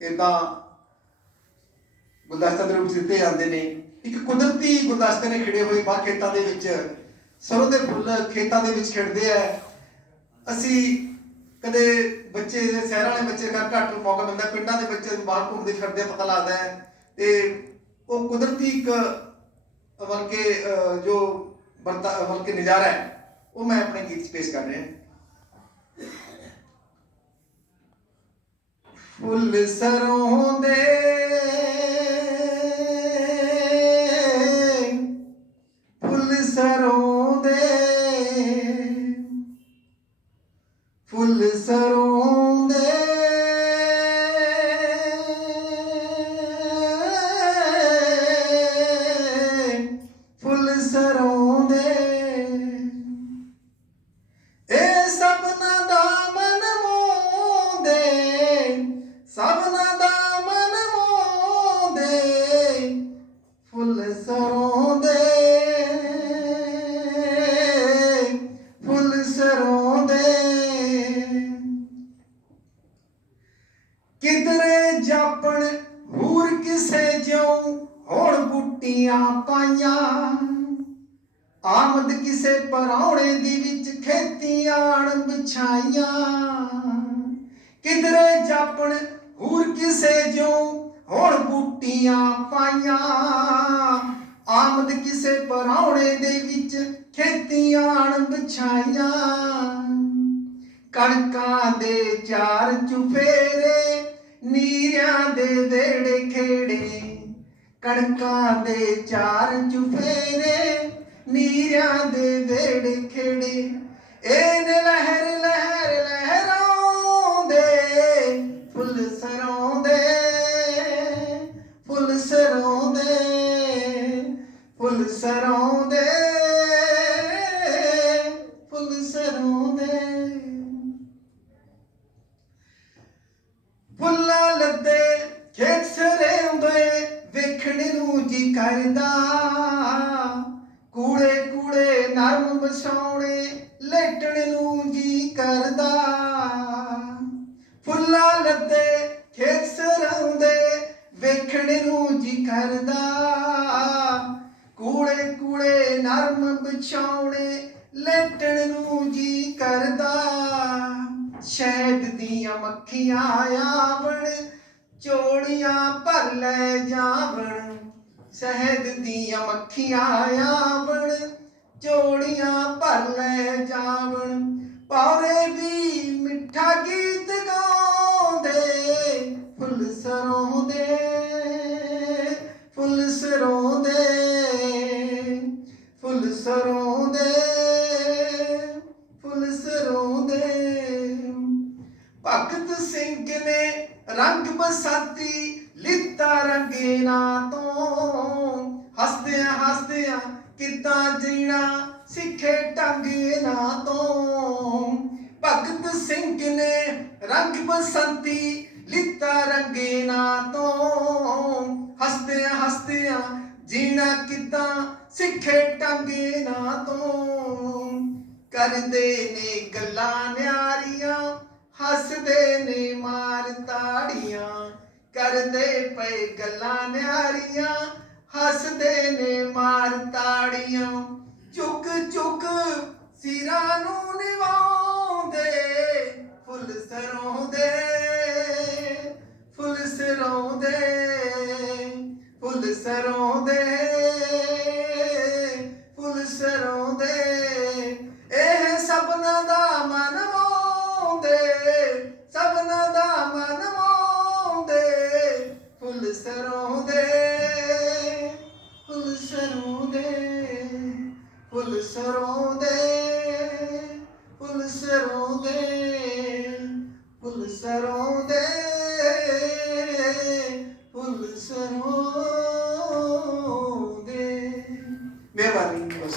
ਇਦਾਂ ਗੁਲਦਸਤਾ ਦੇ ਰੂਪ 'ਚ ਦਿੱਤੇ ਜਾਂਦੇ ਨੇ। ਇੱਕ ਕੁਦਰਤੀ ਗੁਲਦਸਤੇ ਨੇ ਖਿੜੇ ਹੋਏ ਬਾਹਰ ਖੇਤਾਂ ਦੇ ਵਿੱਚ। ਸਰੋਂ ਦੇ ਫੁੱਲ ਖੇਤਾਂ ਦੇ ਵਿੱਚ ਖਿੜਦੇ ਆ। ਅਸੀਂ ਕਦੇ ਬੱਚੇ ਸ਼ਹਿਰਾਂ ਵਾਲੇ ਬੱਚੇ ਘਰ ਘੱਟ ਮੌਕਾ ਮਿਲਦਾ ਪਿੰਡਾਂ ਦੇ ਬੱਚੇ ਬਾਹਰ ਘੁੰਮਦੇ ਫਿਰਦੇ ਪਤਾ ਲੱਗਦਾ ਹੈ। ਤੇ ਉਹ ਕੁਦਰਤੀ ਇੱਕ ਬਲਕਿ ਅਹ, ਜੋ ਵਰਤਾ ਬਲਕਿ ਨਜ਼ਾਰਾ ਹੈ ਉਹ ਮੈਂ ਆਪਣੇ ਗੀਤ 'ਚ ਪੇਸ਼ ਕਰ ਰਿਹਾ ਫੁੱਲ ਸਰੋਂ ਦੇ ਹੁਣ ਬੁੱਟੀਆਂ ਪਾਈਆਂ। ਆਮਦ ਕਿਸੇ ਪਰੌਣੇ ਦੀ ਵਿੱਚ ਖੇਤੀਆਂ ਵਿਛਾਈਆਂ। ਕਿਧਰੇ ਜਾਪਣ, ਹੂਰ ਕਿਸੇ ਜੋ ਹੁਣ ਬੂਟੀਆਂ ਪਾਈਆਂ। ਆਮਦ ਕਿਸੇ ਪਰੌਣੇ ਦੇ ਵਿੱਚ ਖੇਤੀਆਂ ਵਿਛਾਈਆਂ। ਕਣਕਾਂ ਦੇ ਚਾਰ ਚੁਫੇਰੇ, ਨੀਰਿਆਂ ਦੇ ਵੇੜੇ ਖੇੜੇ ਕਣਕਾਂ ਦੇ ਚਾਰ ਚੁਫੇਰੇ, ਨੀਰਿਆਂ ਦੇ ਵੇੜ ਖੇੜੇ। ਇਹ ਨੇ ਲਹਿਰ ਲਹਿਰ, ਲਹਿਰਾਉਂਦੇ, ਫੁੱਲ ਸਰੋਂਦੇ ਫੁੱਲ ਸਰੋਂਦੇ ਫੁੱਲ ਸਰੋਂਦੇ ਕਰਦਾ ਕੂੜੇ ਕੂੜੇ ਨਰਮ ਬਸਾਉਣੇ ਲੇਟਣ ਨੂੰ ਜੀ ਕਰਦਾ। ਫੁੱਲਾਂ ਲੱਦੇ ਖੇਤ ਸਰਾਉਂਦੇ ਵੇਖਣ ਨੂੰ ਜੀ ਕਰਦਾ। ਕੂੜੇ ਕੂੜੇ ਨਰਮ ਬਛਾਉਣੇ ਲੇਟਣ ਨੂੰ ਜੀ ਕਰਦਾ। ਸ਼ਹਿਦ ਦੀਆਂ ਮੱਖੀਆਂ ਆਵਣ, ਚੋੜੀਆਂ ਭਰ ਲੈ ਜਾਵਣ। ਸ਼ਹਿਦ ਦੀਆਂ ਮੱਖੀਆਂ ਆਵਣ, ਚੋੜੀਆਂ ਭਰ ਲੈ ਜਾਵਣ। ਪੌਰੇ ਵੀ ਮਿੱਠਾ ਗੀਤ ਗਾਉਂਦੇ, ਫੁੱਲ ਸਰੋਂ ਦੇ ਫੁੱਲ ਸਰੋਂ ਦੇ ਫੁੱਲ ਸਰੋਂ ਦੇ ਫੁੱਲ ਸਰੋਂ ਦੇ ਭਗਤ ਸਿੰਘ ਨੇ ਰੰਗ ਬਸੰਤੀ ਲਿੱਤਾ ਰੰਗੀਨਾ ਤੋਂ। ਹੱਸਦਿਆਂ ਹੱਸਦਿਆਂ ਕਿੱਦਾਂ ਜੀਣਾ ਸਿੱਖੇ ਟੰਗੇ ਨਾ ਤੋਂ। ਭਗਤ ਸਿੰਘ ਨੇ ਰੰਗ ਬਸੰਤੀ ਲਿੱਤਾ ਰੰਗੀਨਾ ਤੋਂ। ਹੱਸਦਿਆਂ ਹੱਸਦਿਆਂ ਜੀਣਾ ਕਿੱਦਾਂ ਸਿੱਖੇ ਟੰਗੇ ਨਾ ਤੋਂ। ਕਰਦੇ ਨੇ ਗੱਲਾਂ ਨਿਆਰੀਆਂ, ਹੱਸਦੇ ਨੇ ਮਾਰ ਤਾੜੀਆਂ। ਕਰਦੇ ਪਏ ਗੱਲਾਂ ਨਿਆਰੀਆਂ ਹੱਸਦੇ ਨੇ ਮਾਰ ਤਾੜੀਆਂ। ਚੁੱਕ ਚੁੱਕ ਸਿਰਾਂ ਨੂੰ ਨਿਵਾ ਫੁੱਲ ਸਰੋਂ ਦੇ ਫੁੱਲ ਸਰੋਂ ਦੇ ਫੁੱਲ ਸਰੋਂ ਦੇ ਫੁੱਲ ਸਰੋਂ ਦੇ ਮਿਹਰਬਾਨੀ ਬਸ